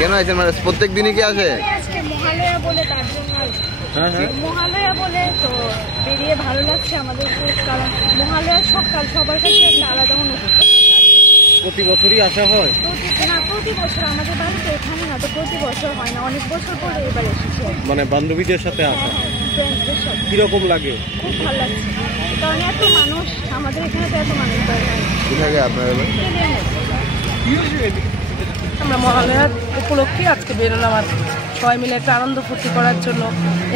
কেন আছেন মানে প্রত্যেক দিনই কি আসে? মহালয়া বলে তার জন্য মহালয়া বলে তো বেরিয়ে ভালো লাগছে আমাদের খুব, কারণ মহালয়ার সকাল সবার কাছে একটা আলাদা অনুভূতি। প্রতি বছরই আসা হয়? না, প্রতি বছর আমাদের বাড়িতে এখানে না, তো প্রতি বছর হয় না, অনেক বছর পরে এবার এসেছে। মানে বান্ধবীদের সাথে আসা? ফ্রেন্ডসদের সাথে। কিরকম লাগে? খুব ভালো লাগছে, কারণ এত মানুষ, আমাদের এখানে তো এত মানুষ হয় না। আমরা মহালয়ার উপলক্ষে আজকে বেরোলাম আর সবাই মিলে একটা আনন্দ ফুর্তি করার জন্য।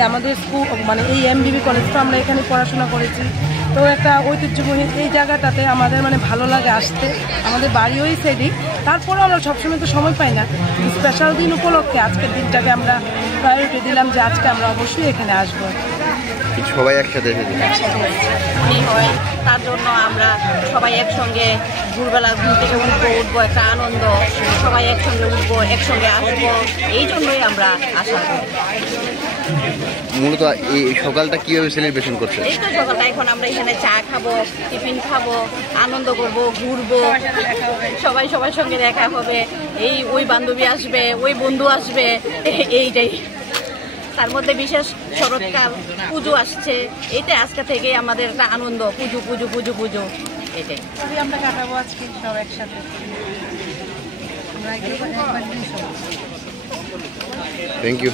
আমাদের স্কুল মানে এই এমবিবি কলেজ, তো আমরা এখানে পড়াশোনা করেছি, তো একটা ঐতিহ্যবাহী এই জায়গাটাতে আমাদের মানে ভালো লাগে আসতে। আমাদের বাড়ি ওই সাইডেই, তারপরেও আমরা সবসময় তো সময় পাই না। স্পেশাল দিন উপলক্ষে আজকের দিনটাকে আমরা প্রায়োরিটি দিলাম যে আজকে আমরা অবশ্যই এখানে আসবো। সবাই একসাথে হয়, তার জন্য আমরা সবাই একসঙ্গে ভোরবেলা ঘুম থেকে উঠবো, একটা আনন্দ, সবাই একসঙ্গে উঠবো, একসঙ্গে আসবো, এই জন্যই আমরা আসা করি। মূলত এই সকালটা কিভাবে সেলিব্রেশন করছে? এই তো সকালটা এখন আমরা এখানে চা খাবো, টিফিন খাবো, আনন্দ করবো, ঘুরবো, সবাই সবার সঙ্গে দেখা হবে, ওই বান্ধবী আসবে, ওই বন্ধু আসবে, এইটাই। তার মধ্যে বিশেষ শরৎকাল পুজো আসছে, এইটা আজকে থেকে আমাদের একটা আনন্দ, পুজো পুজো পুজো পুজো, এটাই আমরা কাটাবো আজকে সব একসাথে। Thank you.